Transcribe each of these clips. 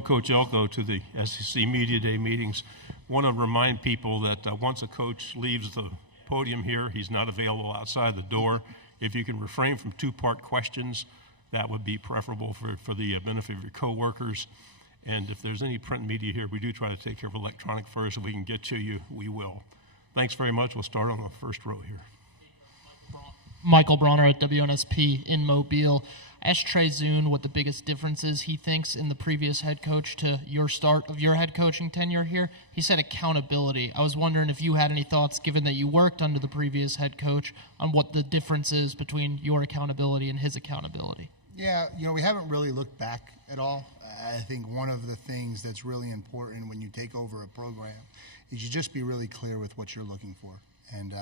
Coach Elko to the SEC Media Day meetings. Want to remind people that once a coach leaves the podium here, he's not available outside the door. If you can refrain from two-part questions, that would be preferable for the benefit of your coworkers. And if there's any print media here, we do try to take care of electronic first. If we can get to you, we will. Thanks very much. We'll start on the first row here. Michael Bronner at WNSP in Mobile. I asked Trey Zune what the biggest difference is he thinks in the previous head coach to your start of your head coaching tenure here. He said accountability. I was wondering if you had any thoughts, given that you worked under the previous head coach, on what the difference is between your accountability and his accountability. Yeah, we haven't really looked back at all. I think one of the things that's really important when you take over a program is you just be really clear with what you're looking for. And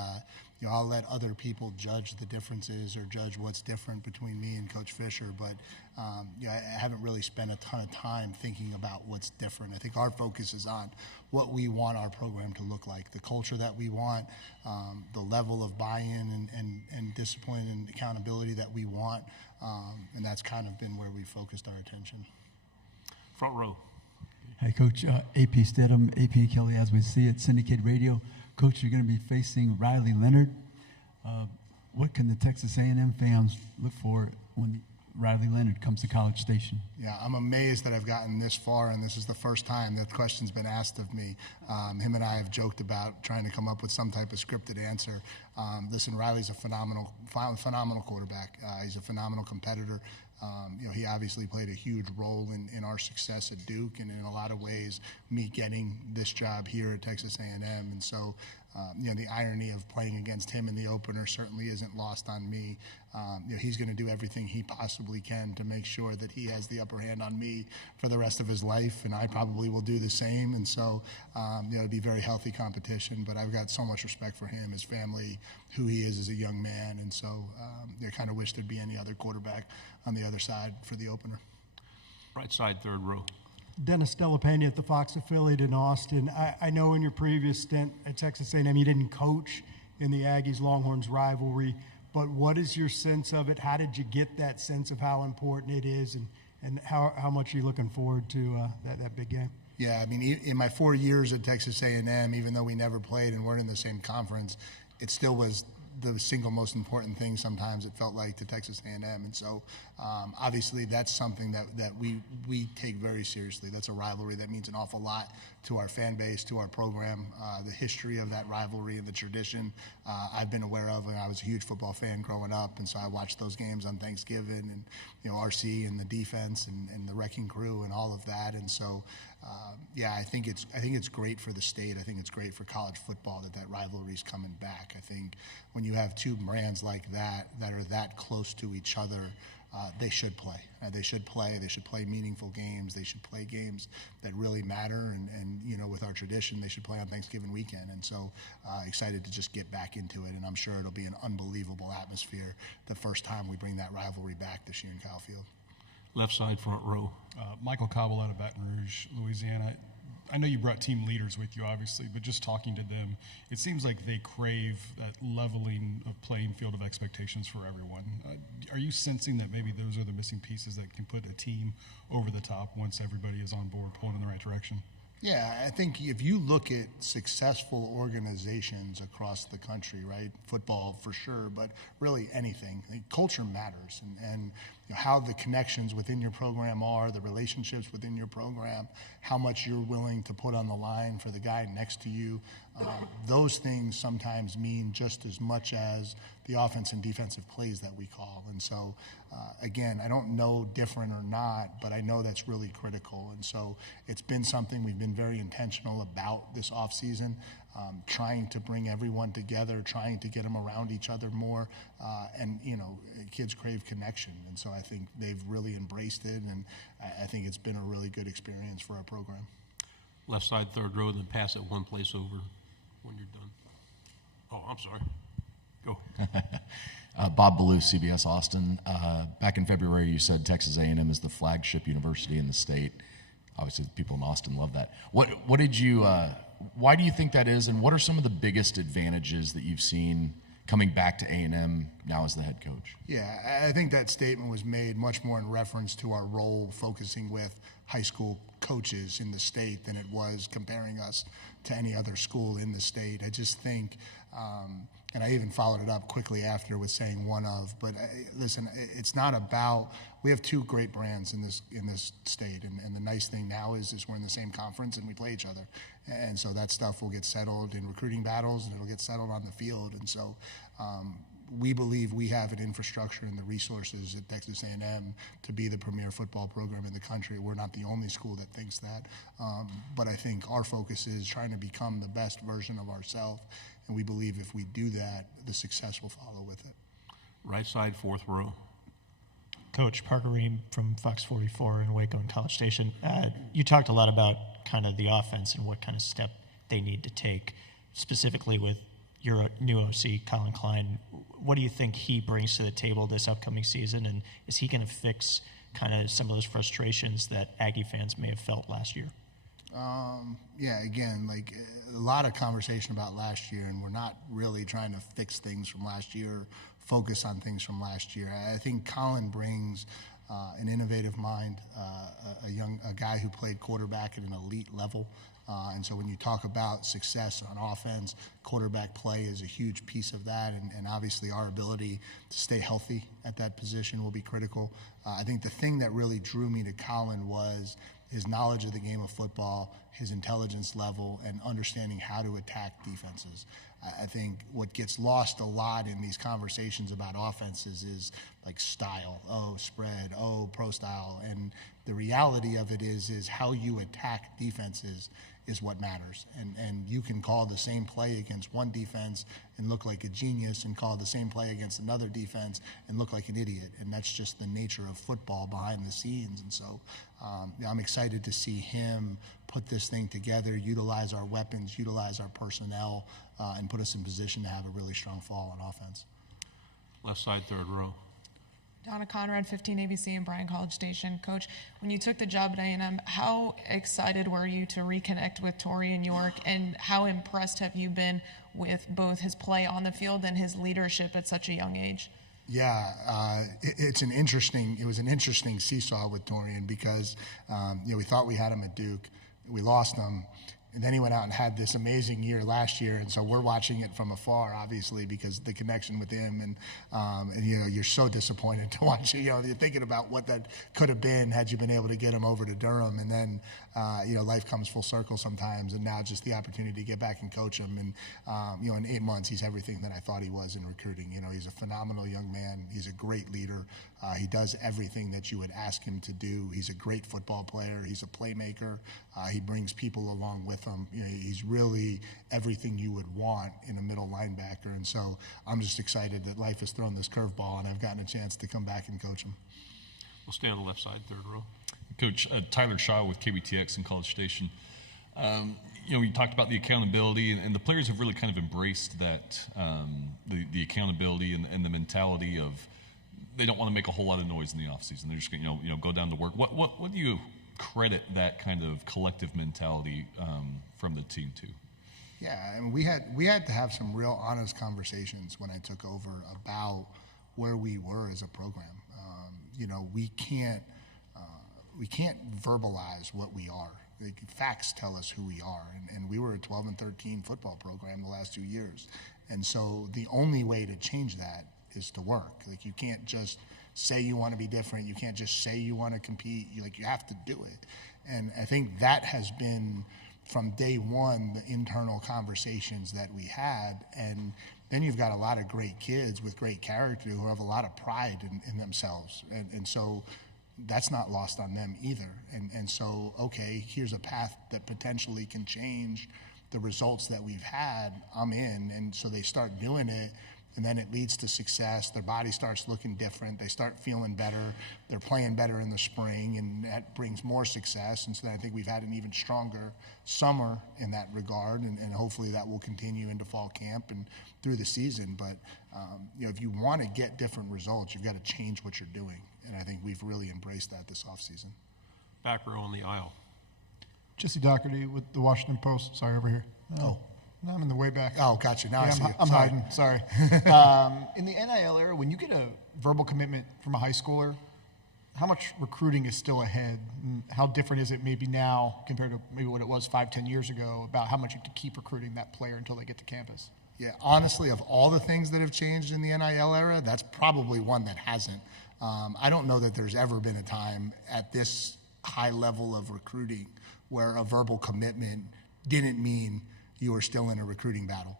I'll let other people judge the differences or judge what's different between me and Coach Fisher, but I haven't really spent a ton of time thinking about what's different. I think our focus is on what we want our program to look like, the culture that we want, the level of buy-in and discipline and accountability that we want, and that's kind of been where we focused our attention. Front row. Hi, Coach. AP Stedham, AP Kelly, as we see it, syndicated radio. Coach, you're going to be facing Riley Leonard. What can the Texas A&M fans look for when Riley Leonard comes to College Station? Yeah, I'm amazed that I've gotten this far, and this is the first time that question's been asked of me. Him and I have joked about trying to come up with some type of scripted answer. Listen, Riley's a phenomenal quarterback. He's a phenomenal competitor. He obviously played a huge role in our success at Duke, and in a lot of ways, me getting this job here at Texas A&M. And so, the irony of playing against him in the opener certainly isn't lost on me. He's going to do everything he possibly can to make sure that he has the upper hand on me for the rest of his life, and I probably will do the same. And so, it'll be very healthy competition. But I've got so much respect for him, his family, who he is as a young man, and so I kind of wish there'd be any other quarterback on the other side for the opener. Right side, third row. Dennis Delapena at the Fox affiliate in Austin. I know in your previous stint at Texas A&M you didn't coach in the Aggies Longhorns rivalry, but what is your sense of it? How did you get that sense of how important it is, and how much are you looking forward to that big game? Yeah, I mean, in my 4 years at Texas A&M, even though we never played and weren't in the same conference, it still was the single most important thing sometimes it felt like to Texas A&M. And so obviously that's something that we take very seriously. That's a rivalry that means an awful lot to our fan base, to our program. The history of that rivalry and the tradition I've been aware of, and I was a huge football fan growing up, and so I watched those games on Thanksgiving, and RC and the defense and the wrecking crew and all of that. And so I think it's great for the state. I think it's great for college football that rivalry's coming back. I think when you have two brands like that are that close to each other, they should play. They should play meaningful games. They should play games that really matter. And with our tradition, they should play on Thanksgiving weekend. And so excited to just get back into it. And I'm sure it'll be an unbelievable atmosphere the first time we bring that rivalry back this year in Kyle Field. Left side, front row. Michael Cobble out of Baton Rouge, Louisiana. I know you brought team leaders with you, obviously, but just talking to them, it seems like they crave that leveling of playing field of expectations for everyone. Are you sensing that maybe those are the missing pieces that can put a team over the top once everybody is on board pulling in the right direction? Yeah, I think if you look at successful organizations across the country, right, football for sure, but really anything, culture matters, and how the connections within your program are, the relationships within your program, how much you're willing to put on the line for the guy next to you. Those things sometimes mean just as much as the offense and defensive plays that we call. And so, again, I don't know different or not, but I know that's really critical. And so it's been something we've been very intentional about this offseason, trying to bring everyone together, trying to get them around each other more. And kids crave connection. And so I think they've really embraced it, and I think it's been a really good experience for our program. Left side, third row, then pass it one place over when you're done. Oh, I'm sorry. Go. Bob Ballou, CBS Austin. Back in February, you said Texas A&M is the flagship university in the state. Obviously, the people in Austin love that. What did you? Why do you think that is, and what are some of the biggest advantages that you've seen coming back to A&M now as the head coach? Yeah, I think that statement was made much more in reference to our role focusing with high school coaches in the state than it was comparing us to any other school in the state. I just think, and I even followed it up quickly after with saying one of, but listen, it's not about, we have two great brands in this state, and the nice thing now is we're in the same conference and we play each other. And so that stuff will get settled in recruiting battles and it'll get settled on the field. And so we believe we have an infrastructure and the resources at Texas A&M to be the premier football program in the country. We're not the only school that thinks that, but I think our focus is trying to become the best version of ourselves, and we believe if we do that, the success will follow with it. Right side, fourth row. Coach Parker Ream from Fox 44 in Waco and College Station. You talked a lot about kind of the offense and what kind of step they need to take, specifically with your new OC, Colin Klein. What do you think he brings to the table this upcoming season, and is he going to fix kind of some of those frustrations that Aggie fans may have felt last year? Yeah, again, like a lot of conversation about last year, and we're not really trying to fix things from last year, focus on things from last year. I think Colin brings an innovative mind, a guy who played quarterback at an elite level. And so when you talk about success on offense, quarterback play is a huge piece of that, and obviously our ability to stay healthy at that position will be critical. I think the thing that really drew me to Colin was his knowledge of the game of football, his intelligence level, and understanding how to attack defenses. I think what gets lost a lot in these conversations about offenses is like style, spread, pro style, and the reality of it is how you attack defenses is what matters. And you can call the same play against one defense and look like a genius, and call the same play against another defense and look like an idiot. And that's just the nature of football behind the scenes. And so I'm excited to see him put this thing together, utilize our weapons, utilize our personnel, and put us in position to have a really strong fall on offense. Left side, third row. Donna Conrad, 15 ABC and Bryan College Station. Coach, when you took the job at A&M, how excited were you to reconnect with Torian York, and how impressed have you been with both his play on the field and his leadership at such a young age? Yeah, it was an interesting seesaw with Torian because we thought we had him at Duke, we lost him. And then he went out and had this amazing year last year, and so we're watching it from afar, obviously, because the connection with him, and you're so disappointed to watch it. You're thinking about what that could have been had you been able to get him over to Durham, and then life comes full circle sometimes, and now just the opportunity to get back and coach him, and in 8 months he's everything that I thought he was in recruiting. He's a phenomenal young man. He's a great leader. He does everything that you would ask him to do. He's a great football player. He's a playmaker. He brings people along with him. He's really everything you would want in a middle linebacker. And so I'm just excited that life has thrown this curveball, and I've gotten a chance to come back and coach him. We'll stay on the left side, third row. Coach, Tyler Shaw with KBTX in College Station. You talked about the accountability, and the players have really kind of embraced that, the accountability and the mentality of they don't want to make a whole lot of noise in the offseason. They're just going to go down to work. What do you credit that kind of collective mentality from the team to? Yeah, and we had to have some real honest conversations when I took over about where we were as a program. We can't verbalize what we are. Like, facts tell us who we are, and we were a 12-13 football program the last 2 years, and so the only way to change that is to work. Like, you can't just say you want to be different. You can't just say you want to compete. You have to do it. And I think that has been, from day one, the internal conversations that we had. And then you've got a lot of great kids with great character who have a lot of pride in themselves. And so that's not lost on them either. And so, okay, here's a path that potentially can change the results that we've had. I'm in. And so they start doing it. And then it leads to success. Their body starts looking different. They start feeling better. They're playing better in the spring, and that brings more success. And so I think we've had an even stronger summer in that regard, and hopefully that will continue into fall camp and through the season. But if you want to get different results, you've got to change what you're doing. And I think we've really embraced that this offseason. Back row on the aisle. Jesse Doherty with the Washington Post. Sorry, over here. I'm in the way back. Oh, gotcha. Now I see you. I'm Sorry. hiding. Sorry. In the NIL era, when you get a verbal commitment from a high schooler, how much recruiting is still ahead? And how different is it maybe now compared to maybe what it was 5-10 years ago about how much you have to keep recruiting that player until they get to campus? Yeah, honestly, of all the things that have changed in the NIL era, that's probably one that hasn't. I don't know that there's ever been a time at this high level of recruiting where a verbal commitment didn't mean you were still in a recruiting battle.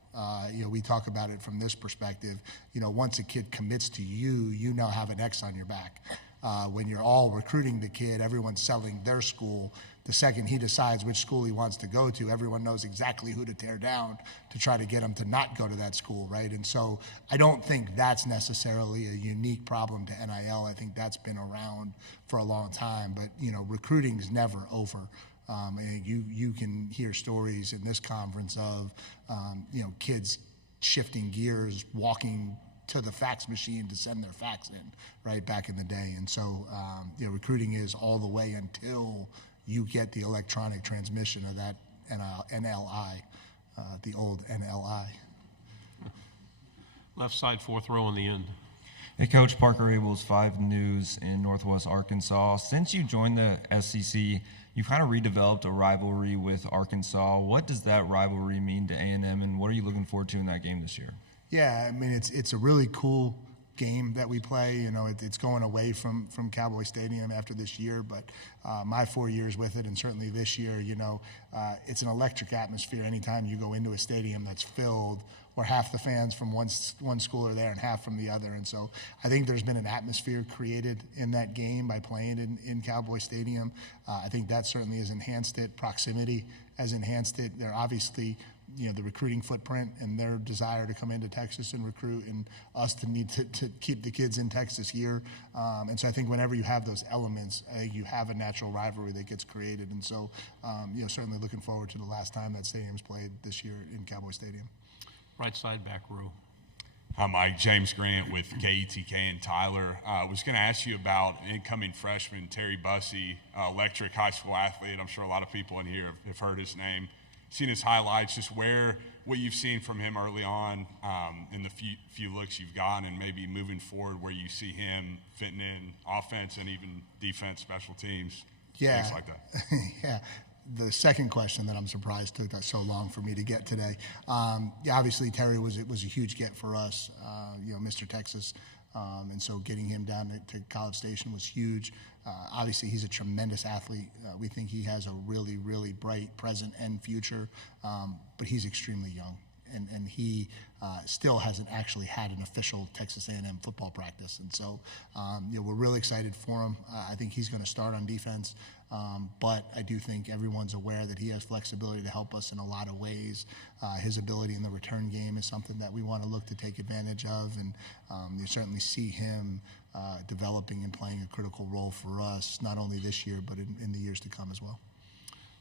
We talk about it from this perspective. Once a kid commits to you, you now have an X on your back. When you're all recruiting the kid, everyone's selling their school. The second he decides which school he wants to go to, everyone knows exactly who to tear down to try to get him to not go to that school, right? And so I don't think that's necessarily a unique problem to NIL. I think that's been around for a long time, but recruiting's never over. And you can hear stories in this conference of kids shifting gears, walking to the fax machine to send their fax in, right, back in the day. And so recruiting is all the way until you get the electronic transmission of that NLI, the old NLI. Left side, fourth row in the end. Hey, Coach. Parker Abels, 5 News in Northwest Arkansas. Since you joined the SEC, you've kind of redeveloped a rivalry with Arkansas. What does that rivalry mean to A&M, and what are you looking forward to in that game this year? Yeah, I mean, it's a really cool game that we play. It's going away from Cowboy Stadium after this year, but my 4 years with it, and certainly this year, it's an electric atmosphere anytime you go into a stadium that's filled where half the fans from one school are there and half from the other. And so I think there's been an atmosphere created in that game by playing in Cowboy Stadium. I think that certainly has enhanced it. Proximity has enhanced it. They're obviously the recruiting footprint and their desire to come into Texas and recruit, and us to need to keep the kids in Texas here. And so I think whenever you have those elements, I think you have a natural rivalry that gets created. And so, certainly looking forward to the last time that stadium's played this year in Cowboy Stadium. Right side, back row. Hi, Mike. James Grant with KETK and Tyler. I was going to ask you about incoming freshman Terry Bussey, electric high school athlete. I'm sure a lot of people in here have heard his name, seen his highlights, just what you've seen from him early on in the few looks you've gotten, and maybe moving forward where you see him fitting in offense and even defense, special teams, things like that. Yeah. The second question that I'm surprised took that so long for me to get today. Obviously Terry was a huge get for us, Mr. Texas. And so getting him down to College Station was huge. Obviously, he's a tremendous athlete. We think he has a really, really bright present and future, but he's extremely young. And he still hasn't actually had an official Texas A&M football practice. And so, we're really excited for him. I think he's going to start on defense, but I do think everyone's aware that he has flexibility to help us in a lot of ways. His ability in the return game is something that we want to look to take advantage of, and you certainly see him developing and playing a critical role for us, not only this year, but in the years to come as well.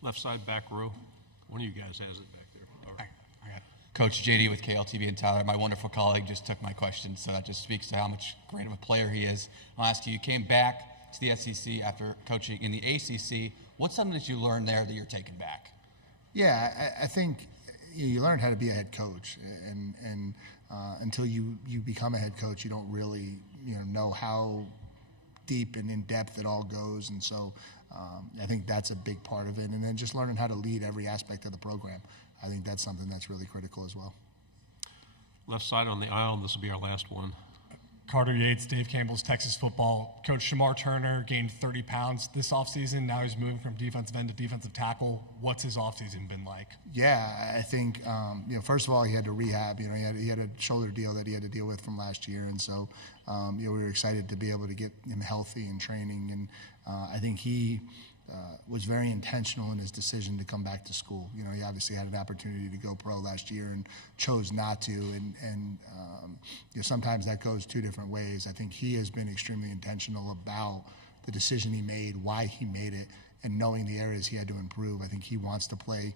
Left side, back row. One of you guys has it back there. All right. Coach JD with KLTV and Tyler, my wonderful colleague, just took my question, so that just speaks to how much great of a player he is. I'll ask you came back to the SEC after coaching in the ACC. What's something that you learned there that you're taking back? Yeah, I think you learn how to be a head coach, and until you become a head coach, you don't really know how deep and in depth it all goes. And so I think that's a big part of it. And then just learning how to lead every aspect of the program. I think that's something that's really critical as well. Left side on the aisle, and this will be our last one. Carter Yates, Dave Campbell's Texas football. Coach Shamar Turner gained 30 pounds this offseason. Now he's moving from defensive end to defensive tackle. What's his offseason been like? Yeah, I think, first of all, he had to rehab. He had a shoulder deal that he had to deal with from last year. And so, we were excited to be able to get him healthy and training. And I think he was very intentional in his decision to come back to school. He obviously had an opportunity to go pro last year and chose not to. And sometimes that goes two different ways. I think he has been extremely intentional about the decision he made, why he made it, and knowing the areas he had to improve. I think he wants to play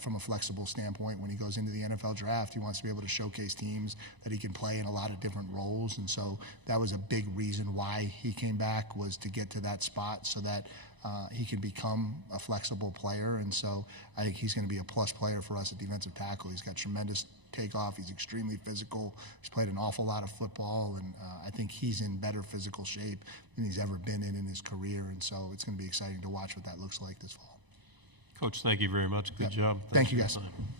from a flexible standpoint. When he goes into the NFL draft, he wants to be able to showcase teams that he can play in a lot of different roles. And so that was a big reason why he came back, was to get to that spot so that he can become a flexible player. And so I think he's going to be a plus player for us at defensive tackle. He's got tremendous takeoff. He's extremely physical. He's played an awful lot of football, and I think he's in better physical shape than he's ever been in his career. And so it's going to be exciting to watch what that looks like this fall. Coach, thank you very much. Good job. Thank you, for your guys. time.